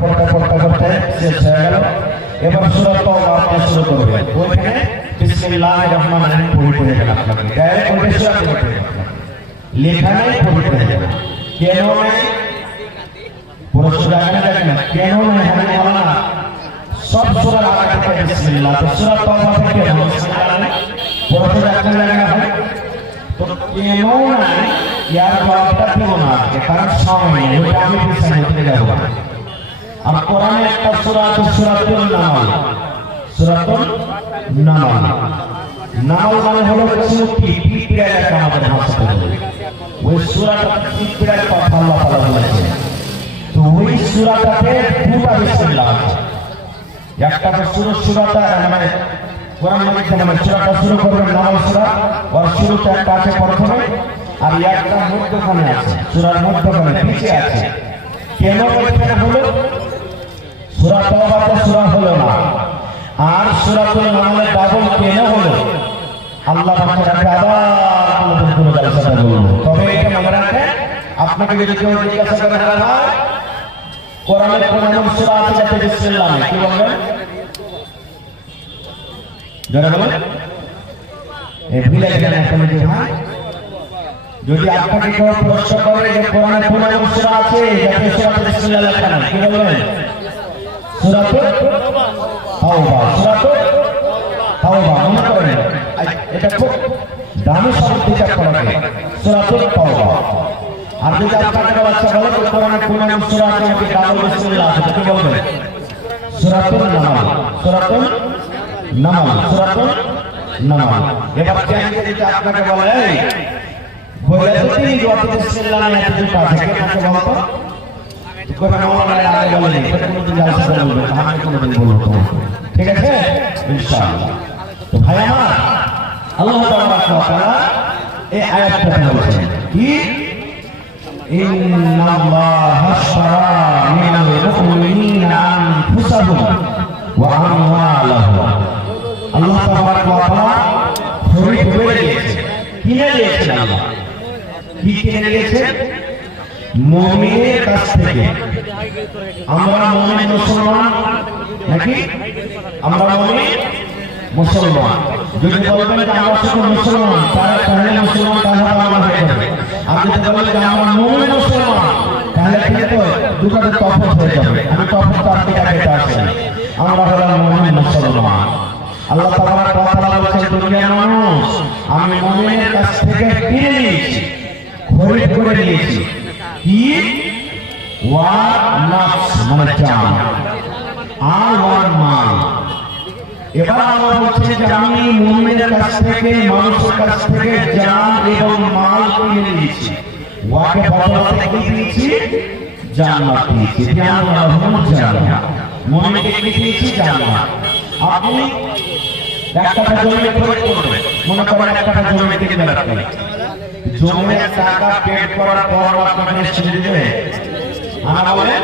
পড়তে পড়তে শেষ হয়ে গেল। এবার সূরা তাওবা আপনি শুরু করবেন। ওইখানে বিসমিল্লাহির রহমানির রহিম পড়তে হয়ে গেল আপনাকে। ডাইরেক্ট ওই সূরা পড়তে হবে, লেখা নাই পড়তে হয়ে গেল। কেন নাই পুরো সূরা দেখেন না, কেন নাই হাদিস বলা না, সব সূরার আগে থেকে বিসমিল্লাহ। তো সূরা তাওবা থেকে বিসমিল্লাহ পুরো সূরা একটা জায়গা হয়। তো কেন নাই ইয়ার জবাবটা দেব না, কারণ সময় নেই, ওটা আমি পিছনে উঠে যাব। আর কোরআনে একটা সূরা আছে সূরাতুন নামল। সূরাতুন নামল, নামল মানে হলো চুকি, পিঁপড়া লেখা আমাদের ভাষাতে বলে। ওই সূরাটা পিঁপড়ার কথা আল্লাহ তাআলা বলেছে। তো ওই সূরাটাতে পুরো বিসমিল্লাহ আছে। একটা তো সূরাটা মানে কোরআন মধ্যে মানে সূরাটা শুরু করবেন নামল সূরা, ওর শুরুতে একটা আছে প্রথমে, আর একটা মধ্যখানে আছে, সূরার মধ্যখানে পিছে আছে। কেন ওইখানে হলো? সূরা তাওবাতে সূরা হলো না, আর সূরাতুল নামলে ডাবল কেন হলো? আল্লাহ পাকের কাছে আবার আপনাদের পুরো জালসাটা বলবো। তবে এটা মনে রাখবেন, আপনাকে যদি কেউ জিজ্ঞাসা করে না কোরআনের কোন এমন সূরা আছে যাতে বিসমিল্লাহ নেই, কি বলবেন? যারা বলেন এই ভুলে গেলেন এখন যে ভাই, যদি আপনাকে কেউ প্রশ্ন করে যে কোরআনের কোন এমন সূরা আছে যাতে সূরাতে বিসমিল্লাহ লেখা নেই, কি বলবেন? সূরাতুল তাওবা। সূরাতুল তাওবা মনে করেন, এটা খুব দামি শব্দ বিচার করা হয়, সূরাতুল তাওবা। আর যদি আপনাকে বাচ্চা বলে যে কোরআনের কোন এমন সূরা আছে যাতে ডাবল বিসমিল্লাহ আছে, কি বলবেন? সূরাতুল নামল। সূরাতুল নামল, সূরাতুল নামল। এবার জানেন যে আপনাকে বলে এই বলে যদি যত বিসমিল্লাহ নেই এত পাশে কে কাছে বলতো কোরআন আমাদের আগে বলে এটা কোন দিন জালসা বলবে, আমি কোন দিন বলবো, ঠিক আছে ইনশাআল্লাহ। তো ভাই আমার আল্লাহ তাআলা এই আয়াতটা বলেছেন কি, ইন্নাল্লাহা আশতারা মিনাল মুমিনিনা আনফুসাহুম ওয়া আমওয়ালাহুম। আল্লাহ তাআলা খরিদ করে দিয়েছে, কিনে দিয়েছেন। আল্লাহ কি কিনে দিয়েছেন? মুমিনের কাছ থেকে। আমরা মুমিন মুসলমান নাকি? আমরা মুমিন মুসলমান। যদি বলবেন যে আমরা শুধু মুসলমান, তাহলে মুসলমান তাহলে আমরা হয়ে যাবে। আপনি যদি বলেন যে আমরা মুমিন মুসলমান, তাহলে কিন্তু দুটোতে তফাৎ হয়ে যাবে। আমি তফাৎ আপনাকে আগে আসছি, আমরা হলাম মুমিন মুসলমান। আল্লাহ তাআলা বলেছেন দুনিয়ার মানুষ আমি মুমিনের কাছ থেকে কিনে নিয়েছি, খরিদ করে নিয়েছি। কি? ওয়া নাফস মানে জান, আর ওয়ান মাল। এবার আল্লাহ বলছেন যে আমি মুমিনের কাছ থেকে, মানুষের কাছ থেকে জান এবং মাল কিনে নিয়েছি। ওয়াকে বদলাতে কি দিয়েছি? জান্নাত দিয়েছি। জান্নাতুল জান্নাত, মুমিনকে কি দিয়েছি? জান্নাত। আপনি একটা জমি খরিদ করবেন, মনে করেন একটা জমি কিনবেন, আপনি জমির টাকা পেড করার পর আপনাকে ছেড়ে দেবে। আমরা বলেন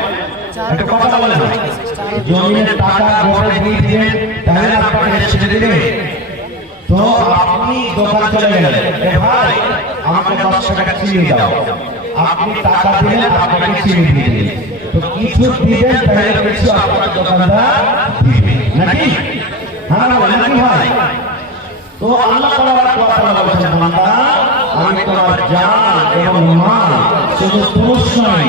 একটা কথা বলেন, জমির টাকা গোটা দিয়ে দিবেন তাহলে আপনাকে ছেড়ে দেবে। তো আপনি দোকান চলে গেলেন, এ ভাই আমাকে 10 টাকা চিনি দাও, আপনি টাকা দিলেন, আপনাকে চিনি দিয়ে দিলেন। তো কিছু দিবেন তাহলে কিছু আপনার দোকানদার দিবে নাকি? হ্যাঁ বলেন নাকি ভাই? তো আল্লাহ তাআলা বলেছেন বান্দা আমি তোমার জান এবং মাল শুধু পুরুষ নয়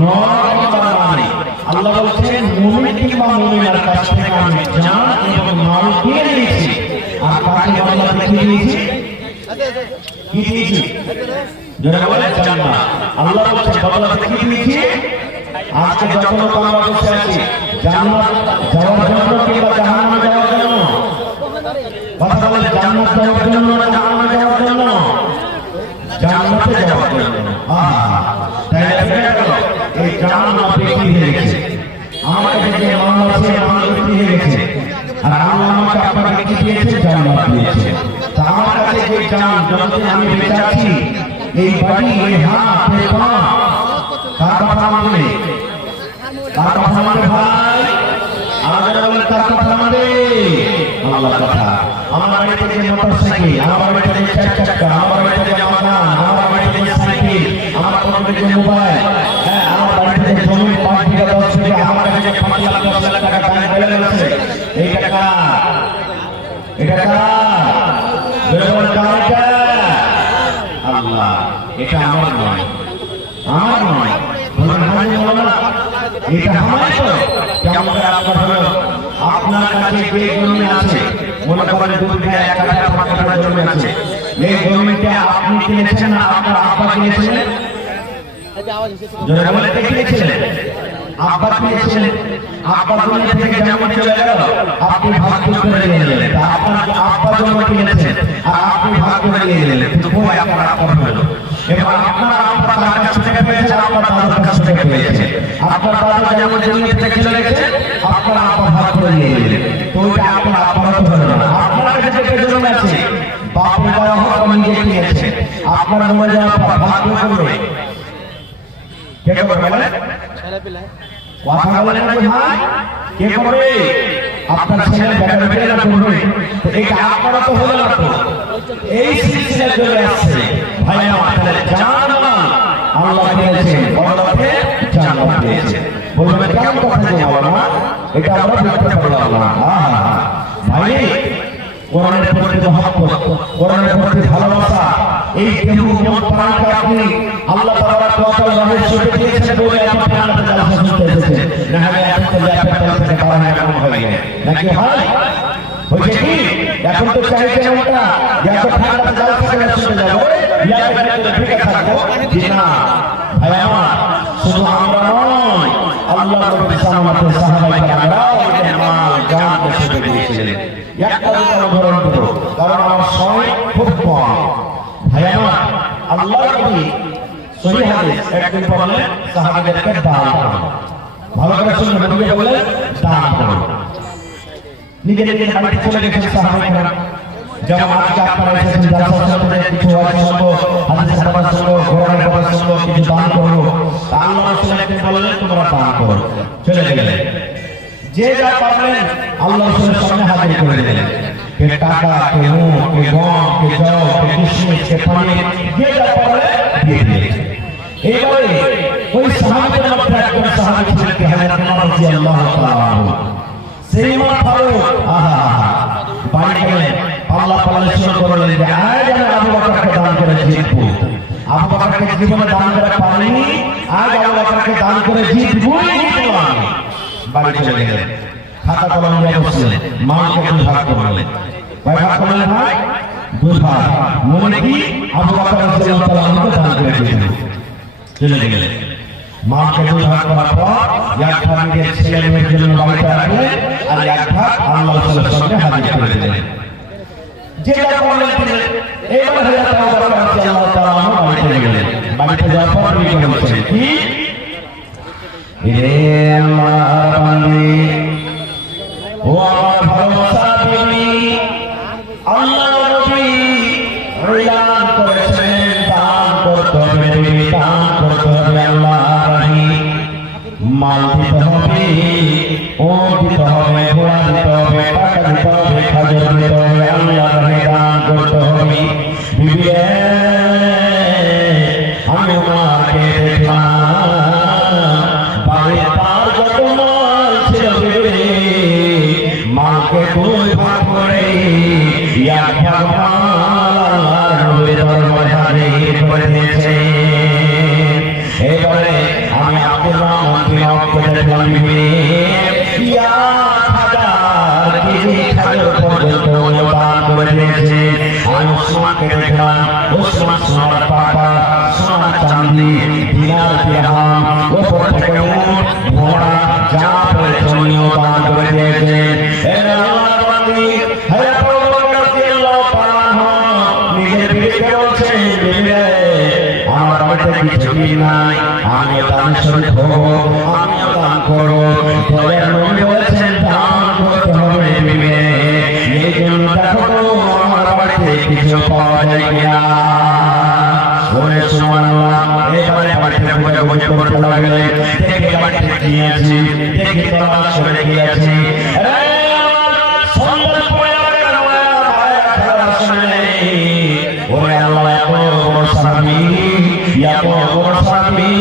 নর কিংবা নারী, আল্লাহ বলেছেন মুমিন কিংবা মুমিনার কাছ থেকে আমি জান এবং মাল কিনে নিয়েছি। আর তাকে আল্লাহ দেখিয়ে দিয়েছি, কি দিয়েছি? যারা বলে জান্নাত, আল্লাহ বলেছেন বদলা দেখিয়ে দিয়েছি। আজকে যখন আমরা বসে আছি জান্নাত যাওয়ার জন্য কিংবা জাহান্নামে যাওয়ার জন্য, কথা বলে জান্নাত যাওয়ার জন্য না জাহান্নামে যাওয়ার জন্য? জান্নাতে যাওয়ার জন্য। তাহলে এই জান্নাত বিক্রি হয়ে গেছে, আমার কাছে যে মাল আছে মাল বিক্রি হয়ে গেছে, আর আল্লাহ আমাকে আপনাকে কি দিয়েছে? জান্নাত দিয়েছে। তা আমার কাছে যে জান যতদিন আমি বেঁচে আছি, এই বাড়ি এই হাত এই পা, কার কথা মানবে? কার কথা মানবে ভাই? আমাদের বলে কার কথা মানবে? আল্লাহর কথা। আমার বাড়িতে যে মোটরসাইকেল, আমার বাড়িতে যে 4 চাকা, আমার বাড়িতে যে মাকান, আমার বাড়িতে যে সাইকেল, আমার বাড়িতে যে মোবাইল, হ্যাঁ আমার বাড়িতে যে জমি 5 বিঘা 10 বিঘা, আমার কাছে এটা আমার তো যেমন আপনার হলো আপনার কাছে যে জমি আছে মনে করেন 2 বিঘা 1 কাঠা 5 কাঠা জমি আছে এই জমিটা আপনি কিনেছেন না আপনার আব্বা কিনেছিলেন জমি কে কিনেছিলেন আব্বা কিনেছিলেন আব্বা জমি থেকে জমি চলে গেল আপনি ভাগ করে নিয়ে নিলেন আপনার আব্বা জমি কিনেছেন আর আপনি ভাগ করে নিয়ে নিলেন তো কই আপনার আব্বা হলো এবার আপনার আব্বা তার কাছ থেকে পেয়েছে আপনার দাদার কাছ থেকে পেয়েছে আপনার দাদা যেমন জমি থেকে চলে গেছে আপনার আব্বা ভাগ করে নিয়ে নিলেন তো এটা আপনার আব্বার তো হলো না আপনার কাছে যে জমি আছে বাপের দেওয়া হোক আমি যে কিনেছে আপনার মনে যাওয়া ভাগ করে কে করবে বলে কথা বলেন না ভাই কে করবে আপনার ছেলে বেটা বেটা করবে তো এটা আপনারা তো হলো না তো এই সিলসিলা চলে আসছে ভাই আমার জানান আল্লাহ দিয়েছেন বড়তে জান্নাত দিয়েছেন বলবেন কেমন কথা যে বলো না এটা আমরা বুঝতে পারলাম না ভাই কোরআনের প্রতি মহব্বত কোরআনের প্রতি ভালোবাসা এই কেউ মন প্রাণকে আপনি আল্লাহ তাআলা কোরআনের রহস্য দিয়েছেন বলে আপনি প্রাণকে জালসা শুনতে এসেছেন না হলে আপনি তো ল্যাপটপ থেকে কারণে এমন হয়ে গেছে নাকি হয় হয়েছে কি এখন তো চাইছেন ওটা যে এত ঠান্ডাতে জালসা করে শুনতে যাবো ল্যাপটপে ঢুকে থাকবো জি না ভাই আমার শুধু আমরা নয় আল্লাহ নবী সাল্লাল্লাহু আলাইহি সাহাবায়ে কেরাম জান শুনতে দিয়েছিলেন একটা উদাহরণ দেব কারণ আমার সময় খুব কম ভাই আমার আল্লাহ নবী সহিহ হাদিস একদিন বললেন সাহাবাদেরকে দান করো ভালো করে শুনবেন নবী বললেন দান করো নিজের বাড়িতে চলে গেছেন সাহাবায়ে যেমন আজকে আপনারা এসেছেন জালসা শুনতে কিছু ওয়াজ শুনবো হাদিস হাদিস শুনবো কোরআনের কথা শুনবো কিছু দান করবো আল্লাহ রাসূল একদিন বললেন তোমরা দান করো চলে গেলেন যে যা পারলেন আল্লাহ রাসূলের সামনে হাজির করে দিলেন কে টাকা কে মুখ কে গম কে জব কে কিশমিশ কে পানি যে যা পারলে দিয়ে দিলেন এইবারে ওই সাহাবীদের মধ্যে একজন সাহাবী ছিলেন কি হযরত ওমর রাদিয়াল্লাহু তাআলা সেই ওমর ফারুক বাড়ি গেলেন আল্লাহ তাআলা শুরু করলেন যে আজ আমি আবু বকরকে দান করে জিতবো আবু বকরকে জীবনে দান করে পারিনি আজ আবু বকরকে দান করে জিতবই আমি বাড়ি চলে গেলেন খাতা কলম নিয়ে বসলেন মাকে দুই ভাগ করলেন কয় ভাগ করলেন ভাই দুই ভাগ মনে কি আবু বকর রাদিয়াল্লাহু তাআলা আমাকে দান করে দিলেন চলে গেলেন মাকে দুই ভাগ করার পর এক ভাগ নিজের ছেলে মেয়ের জন্য বাড়িতে রাখলেন আর এক ভাগ আল্লাহ রাসূলের সামনে হাজির করে দিলেন যেটা বললেন তিনি এবার হযরত আবু বকর রাদিয়াল্লাহু তাআলা বাড়িতে গেলেন বাড়িতে যাওয়ার পর তিনি বলছেন কি রে আল্লাহর বান্দী ও আমার ভালোবাসা তুমি আল্লাহ নবী রিয়ান করেছেন দান করতে হবে দান করতে হবে আল্লাহর রাহি মাল দিতে হবে ও দিতে হবে ঘোড়া দিতে হবে টাকা দিতে হবে খাজর দিতে হবে আল্লাহর রাহি দান করতে হবে বিবি আমি মাকে দেখলাম তার যত মাল ছিল মাকে দুই ভাগ করে এক ভাগ মাল নবীর দরবারে হাজির করে দিয়েছে এবারে আমি আব্দুর রহমান বিন আওফকে দেখলাম ইয়া হাজার কেজি খাজর পর্যন্ত দান করে দিয়েছে আমি ওসমানকে দেখলাম ওসমান সোনার টাকা সোনার চাঁদি দিনার দিরহাম উপর থেকে উট ঘোড়া যা পেয়েছে দান করে দিয়েছে আল্লাহর বান্দী হযরত আবু বকর রাদিয়াল্লাহু তাআলা নিজের বিবিকে বলছেন বিবি আমার বাড়িতে কিছুই নাই আমি দান শরীক হব আমি দান করব তবে নবী বলেছেন দান করতে হবে বিবি এই জন্য দেখো আমার বাড়িতে কিছু পাওয়া যায় কিনা ওরে সুবহানাল্লাহ এবারে বাড়িতে বসে করতে লাগলে দেখে বাড়িতে গিয়েছি দেখে তোমার সরে গিয়েছি সন্ধ্যার পরে ওরে আল্লাহ এত বড় স্বামী এত বড় স্বামী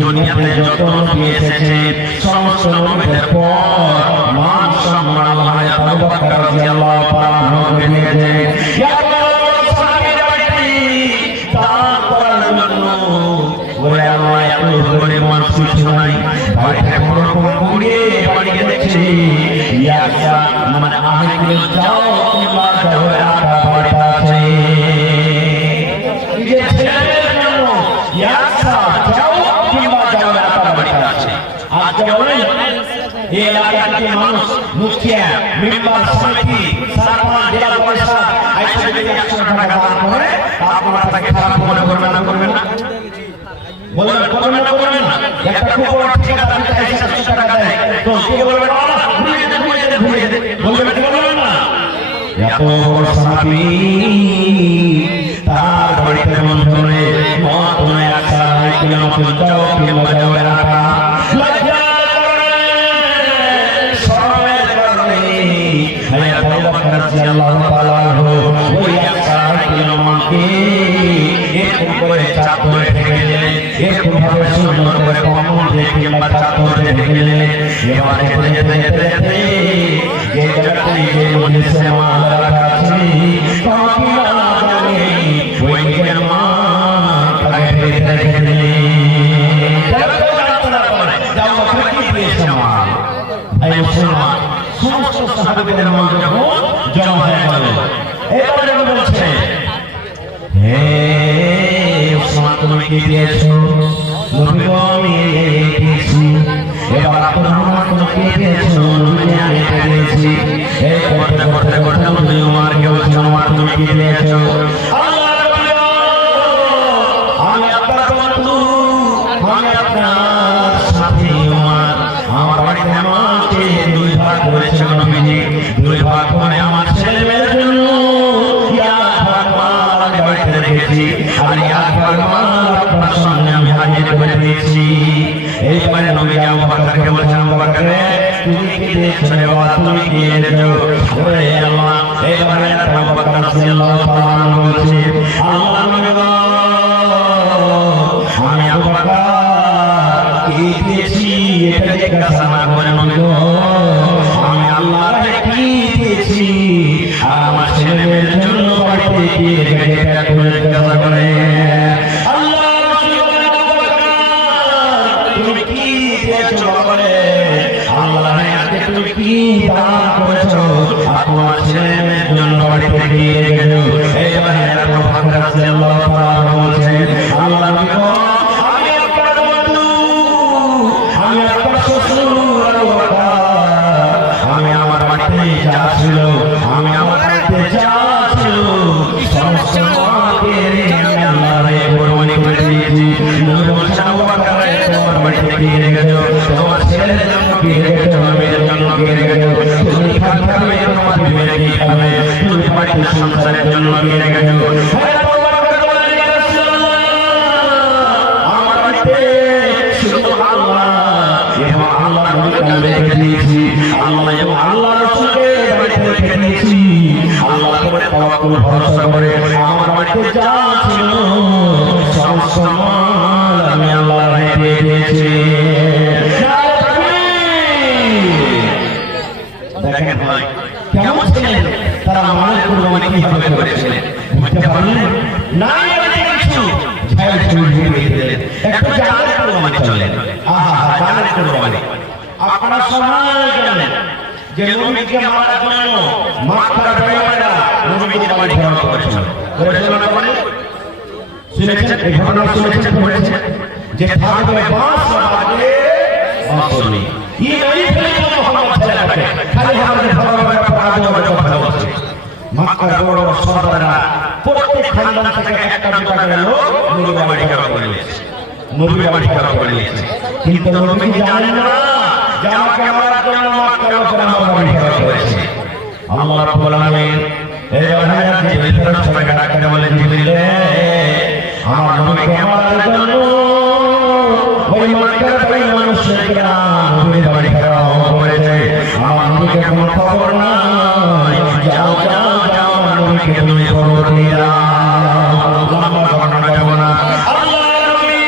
দুনিয়াতে যত নবী এসেছে সমস্ত নবীদের পর মান সম্মান আল্লাহ আবু বকর রাদিয়াল্লাহু তাআলা নবী দিয়েছে এত বড় স্বামীর বাড়ি দান করার জন্য ওরে আল্লাহ এত গরিব মানুষ কিছু নাই দিয়েছে ইয়াসা মানে আহলে যাও কিংবা যাও রাখা বাড়িতে যে ছেলের জন্য ইয়াসা যাও কিংবা যাও রাখা বাড়িতে আজকে বলেন এই এলাকার যে মানুষ মুখিয়া মেম্বার সমিতি সারপঞ্চ জেলা পরিষদ আইসা যদি 100 টাকা দান করে আপনারা তাকে খারাপ মনে করবেন না বলেন করবেন না একটা খুব বড় ঠিকাদার আইসা 100 টাকা দেয় তো কে বলবে না ঘুরিয়ে দে বলবেন না এত বড় সমিতি তার বাড়িতে মন্ত্রণে মতনে আসা কিলো যাও কিলো যাও রাখা রাদিয়াল্লাহু তাআলা ওই আসার কিলোমাকে এরকম করে চাদরে ঢেকে দিলেন এরকম ভাবে সুন্দর করে কম্বল দিয়ে কিংবা চাদরে ঢেকে দিলেন এবার যেতে যে জায়গাতে যে মজলিসে মাল রাখা আছে কাউকে না জানে ওই দিকে মা তাকে ঢেকে দিলেন যাও কি দিয়েছে মা এই মুসলমান সমস্ত সাহাবীদের মধ্যে জমা হয়ে গেল এবারে বলছে হে ওসমান তুমি কি দিয়েছো নবী গো আমি দিয়েছি এবার আপনারা তুমি কি দিয়েছো নবী আমি দিয়েছি এই করতে নবী উমর কে ওসমান তুমি কি দিয়েছো আল্লাহ নবী আমি আপনার বন্ধু আমি আপনার সাথী উমর আমার বাড়িতে আমাকে দুই ভাগ করেছে নবীজি দুই ভাগ করে আমার ছেলেমেয়ের জন্য এক ভাগ মাল আমি বাড়িতে রেখেছি আর এক ভাগ মাল আপনার সামনে আমি হাজির করে দিয়েছি এইবারে নবী আবু বকরকে বলছেন আবু বকর তুমি কি দিয়েছো রে বাবা তুমি কি এনেছো ওরে আল্লাহ এইবারে আবু বকর রাদিয়াল্লাহু তাআলা বলছে আল্লাহ নবী গো আমি আবু বকর কি দিয়েছি এটা জিজ্ঞাসা না করে নবী গো আমি আল্লাহকে কি দিয়েছি আর আমার ছেলেমেয়ের জন্য বাড়িতে গিয়ে রেখে জিজ্ঞাসা করে আল্লাহ তুমি কি দিয়েছো বলে আল্লাহ তুমি কি দান করেছো আপনার ছেলেমেয়ের জন্য বাড়িতে গিয়ে রেখেছো এইবারে আবু বকর রাদিয়াল্লাহু তাআলা বলছেন আল্লাহ নবী গো আমি আপনার বন্ধু আমি আপনার শ্বশুর আবু বকর আমি আমার বাড়িতে যা ছিল আমি আমার বাড়িতে যা ছিল সমস্ত মাকে আমি আল্লাহরে কুরবানি করে দিয়েছি নবী বলছেন আবু বকর তোমার বাড়িতে কি রেখেছো তোমার ছেলের জন্য কি রেখেছো মেয়ের জন্য কি রেখেছো তুমি খাবে তোমার বিবির কি খাবে তুমি বাড়িতে সংসারের জন্য কি রেখেছো আমার বাড়িতে শুধু আল্লাহ এবং আল্লাহ নবীকে রেখে দিয়েছি আল্লাহ এবং আল্লাহ রাসূলকে বাড়িতে রেখে দিয়েছি আল্লাহর উপরে তাওয়াক্কুল ভরসা করে আমার বাড়িতে যা ছিল সমস্ত মাল আমি আল্লাহর রেখে দিয়েছি দেখেন ভাই কেমন ছিলেন তারা মালের কুরবানি কিভাবে করেছিলেন বুঝতে পারলেন না কিছু ঝাল ঝুল দিয়ে দিলেন একটু জানের কুরবানি চলেন আহা জানের কুরবানি আপনারা সবাই জানেন যে নবীকে মারার জন্য মক্কার বেঈমানরা নবীকে বাড়ি ঘেরাও করেছিল না বলে শুনেছেন এই ঘটনা শুনেছেন যে থাকবে বাস বাজে বাঁশি ये नहीं फिल्म मोहम्मद चला के खाली हमारे भगवान का अपराध और কথা বলছে মক্কার বড় সর্দাররা প্রত্যেক খানদান থেকে একটা দুটা করে লোক নবীর বাড়ি ঘেরাও করে নিয়েছে নবীর বাড়ি ঘেরাও করে নিয়েছে কিন্তু নবী জানেন না যে আমাকে মারার জন্য মক্কার লোকেরা আমার বাড়ি ঘেরাও করেছে আল্লাহ রাব্বুল আলামিন এই আয়াত দিয়ে ফেরত সবাইকে ডাকতে বলেন জিবরিল আমার নবীকে মারার জন্য ওই মক্কার বেঈমান মুশরিকরা নবীর বাড়ি ঘেরাও করেছে আমার নবীকে কোনো খবর নাই যাও আমার নবীকে তুমি খবর দিয়ে দাও লম্বা ঘটনা যাব না আল্লাহ নবী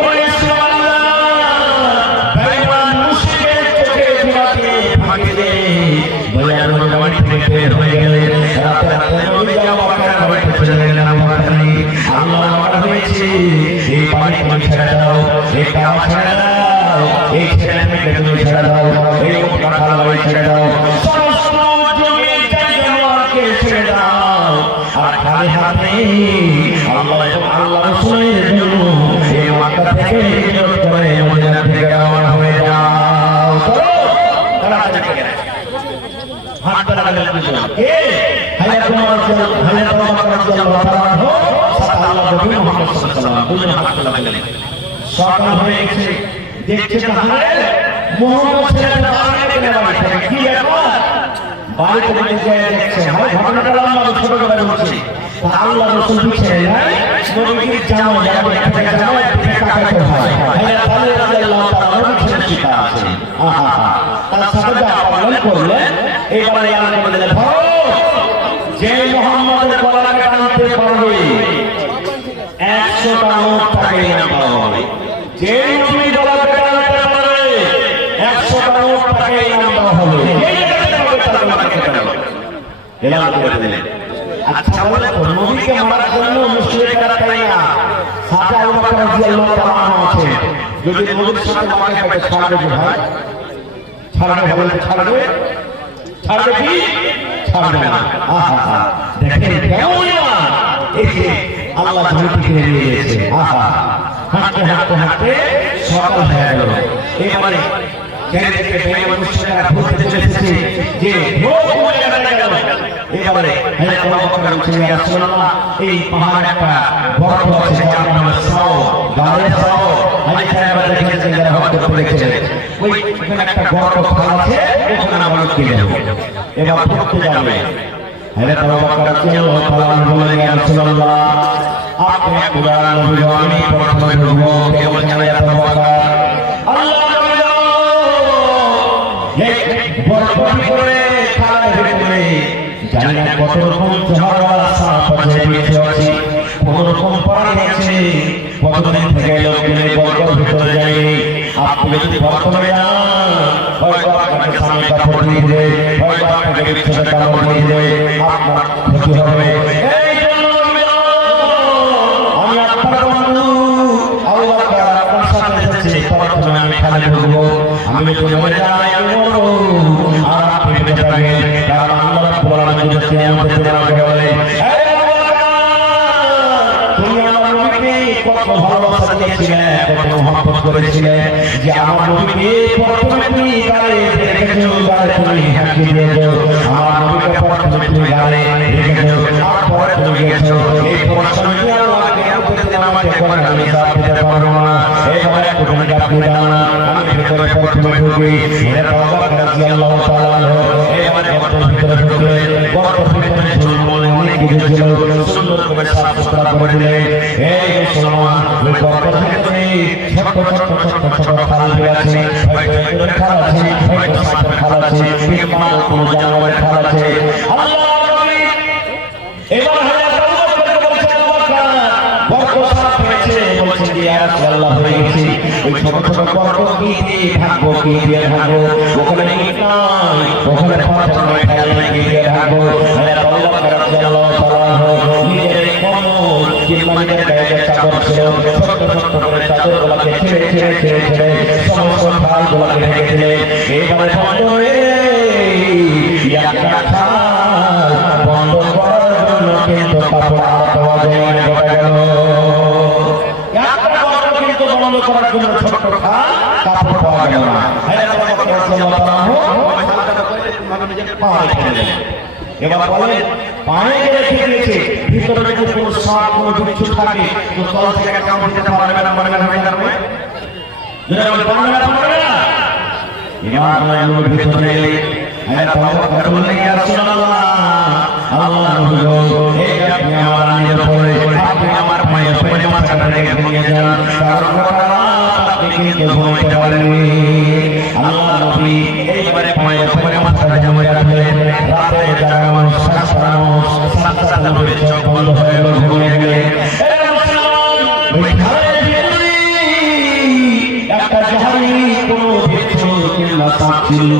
ওই সুবহানাল্লাহ বেঈমান মুশরিকের চোখে জোড়াকে ফাঁকি দিয়ে দয়ার নবী বাড়ি থেকে বের হয়ে গেলেন রাতে নবী যাও আপনার বাড়িতে চলে গেলেন আমার নবী আল্লাহ হয়েছে এই বাড়ি ছেড়ে দাও এই কাজ ছেড়ে দাও এই ছেলে থেকে তুমি ছেড়ে দাও, এই কাঁঠাল বাড়ি ছেড়ে দাও, সমস্ত জমি জায়গাকে ছেড়ে দাও, আর খালি হাতে আল্লাহ এবং আল্লাহ রাসূলের জন্য এই মক্কা থেকে হিজরত করে মদিনা থেকে রওনা হয়ে যাও। চলো তাড়াতাড়ি করে হাত ধরে গেলেন কে হায়াত রাদিয়াল্লাহু তাআলা সাথে আল্লাহ নবী মুহাম্মদ সাল্লাল্লাহু আলাইহি ওয়াসাল্লাম হাত লাগালেন। সকাল হয়ে গেছে, দেখছে তাহলে মুহাম্মদ ছেলেটা বাড়িতে গেলে বাড়ি থেকে কি ব্যাপার, বাড়িতে গিয়ে দেখছে ভাই ঘটনাটা লম্বা, ছোট করে বলছি। আল্লাহ রাসূল পিছনে নাই, নবীর জামা যাবে একটা জামা পিঠে কাটাতে হয়, হায়াত রাদিয়াল্লাহু তাআলা পিছনে শিখা আছে। আহা তার সাথে পালন করলেন। এইবারে আল্লাহ বললেন যে মুহাম্মদের গলাকে টানতে পারবে 100টা নোট তাকে ইনাম দেওয়া হবে, যে নবী গলাকে টানতে পারবে 100টা নোট তাকে ইনাম দেওয়া হবে, এলান করে দিলেন। আচ্ছা বলে নবীকে মারার জন্য মুশরিকরা তাই না, সাথে আবু বকর রাদিয়াল্লাহু তাআলা আছে, যদি নবীর সাথে মাকে পেটে ছাড়বে ভাই, ছাড়বে বলে ছাড়বে, ছাড়বে কি ছাড়বে না। আহা দেখেন কেমন ইমান, এই যে আল্লাহ ধরতে নিয়ে গিয়েছে। আহা হাঁটতে হাঁটতে হাঁটতে সকাল হয়ে গেল। এবারে জেনে থেকে বেরিয়ে মুশরিকরা ঘুরতে চলেছে যে লোক হয়ে গেল। এবারে হযরত আবু বকর বলছেন ইয়া রাসূলুল্লাহ, এই পাহাড় একটা গর্ত আছে যার নাম সাও, গায়ে সাও, হাজি সাহেব দেখেছেন যারা হক করে রেখেছেন, ওই একটা গর্ত খাল আছে, ওখানে আমরা কি যাব, এবার পড়তে যাবে। হযরত আবু বকর রাদিয়াল্লাহু তাআলা বললেন ইয়া রাসূলুল্লাহ, আপনি কুরআন নবী আমি প্রথমে ঢুকবো, কে বলছেন ইয়া আবু বকর, আল্লাহ গর্ত করে খালের ভিতরে জানি না কত রকম ঝড় সাপ আছে, বেঁচে আছে, কত রকম পানি আছে, কতদিন থেকে লোকগুলো গর্তের ভিতরে যায়নি। আপনি যদি বর্তমানে যান হয়তো আপনাকে সামনে কাপড় দিয়ে দেবে, হয়তো আপনাকে বিচ্ছেদ কাপড় দিয়ে দেবে, আপনার ক্ষতি হবে। এই জন্য আমি আপনার বন্ধু আবু বকর আপনার সাথে এসেছি, প্রথমে আমি খালে ঢুকবো, আমি যদি মরে যাই আমি মরবো, আর আপনি বেঁচে থাকবেন, কারণ আল্লাহ রাব্বুল আলামিন যদি কিয়ামতের দিন আমাকে বলে তুমি আমার নবীকে কত ভালোবাসা দিয়েছিলে, কত মহব্বত করেছিলে, যে আমার নবীকে প্রথমে তুমি গায়ে রেখেছো, গায়ে তুমি হাঁকিয়ে দিয়েছো, আমার নবীকে প্রথমে তুমি গায়ে রেখেছো, আর পরে তুমি গেছো, এই প্রশ্নটি আল্লাহ কিয়ামতের দিন আমাকে করে আমি সাথ দিতে পারবো না। এইবারে তুমি আপনি জানা আমি ভিতরে প্রথমে ঢুকি, এটা আবু বকর রাদিয়াল্লাহু তাআলা আনহু এইবারে গর্তের ভিতরে ঢুকলে, গর্তের ভিতরে ঝুলমুলে অনেক কিছু ছিল, সুন্দর করে সাফ সুতরা করে দিলে। এই মুসলমান ওই গর্তের ভিতরে ছোট ছোট ছোট ছোট খাল আছে, হয়তো ইঁদুরের খাল আছে, হয়তো সাপের খাল আছে, কিংবা কোনো জানোয়ারের খাল আছে। আল্লাহ এবার হযরত আবু বকর বলছেন আবু বকর গর্ত সাফ হয়েছে, বলছেন ইয়া রাসূলুল্লাহ হয়ে গেছে, ওই ছোট ছোট গর্ত কি দিয়ে ভাগবো, কি দিয়ে ভাগবো, ওখানে ইট নয়, ওখানে পাথর নয়, খেয়াল নাই কি দিয়ে ভাগবো। হযরত আবু বকর রাদিয়াল্লাহু তাআলা নিজের কোমর কিংবা নিজের গায়ে চাদর ছিল, ছোট্ট ছোট্ট করে চাদরগুলোকে ছেড়ে ছেড়ে ছেড়ে ছেড়ে সমস্ত খালগুলোকে ঢেকে দিলেন। এবারে বন্ধ হয়ে একটা খাল বন্ধ করার জন্য কিন্তু কাপড় পাওয়া যায় ঘটে গেল, একটা গর্ত কিন্তু বন্ধ করার জন্য ছোট্ট খাল কাপড় পাওয়া গেল না। এবার বলেন পায়ে রেখে দিয়েছে, ভিতরে যদি কোনো সাপ কোনো বিচ্ছু থাকে তো তল থেকে কামড় দিতে পারবে না, পারবে না, পারবে না। ইমাম ভিতরে হযরত আবু বকর বললেন ইয়া রাসূলুল্লাহ, আল্লাহ নবী এই আপনি আমার আনিয়ে পড়ে আপনি আমার পায়ে পড়ে মাথাটা রেখে নিয়ে যান, কারণ আপনি কিন্তু ঘুমাইতে পারেননি। আল্লাহ নবী এইবারে পায়ে পড়ে মাথাটা জমে রাখলেন, রাতে যারা মানুষ শ্বাস নবীর চোখ বন্ধ হয়ে গেল, ঘুমিয়ে গেলেন। ওই খালের ভিতরে একটা জাহারি কোনো বিচ্ছু কিংবা সাপ ছিল,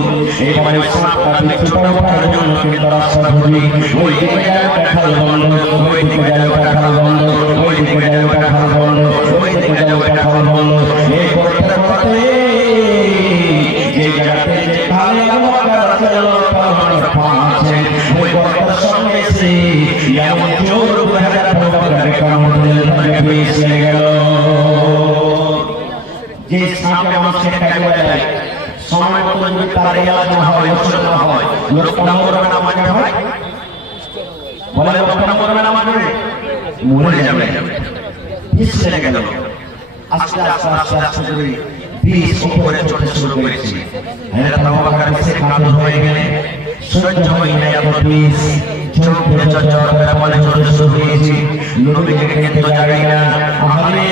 এইবারে সাপটা বিচ্ছুটা ওঠার জন্য কিন্তু রাস্তা ধরি, ওই দিকে যায় ওটা খাল বন্ধ, ওই দিকে যায় ওটা খাল বন্ধ, ওই দিকে যায় ওটা খাল বন্ধ, ওই দিকে যায় ওটা খাল বন্ধ। এই করতে করতে সামনে মানুষকে টাকা দেয় সময় মতো যদি তার এলাজ না হয় ওষুধ না হয় লোকটা মরবে না মানে হয় বলে লোকটা মরবে না মানে মরে যাবে বিষ লেগে গেল আস্তে আস্তে আস্তে আস্তে করে বিষ উপরে চড়তে শুরু করেছে হযরত আবু বকর সে কাতর হয়ে গেলেন সহ্য হয় না এত বিষ চোখে চড় করে বলে চড়তে শুরু হয়েছে নবীকে কিন্তু জাগাই না আহারে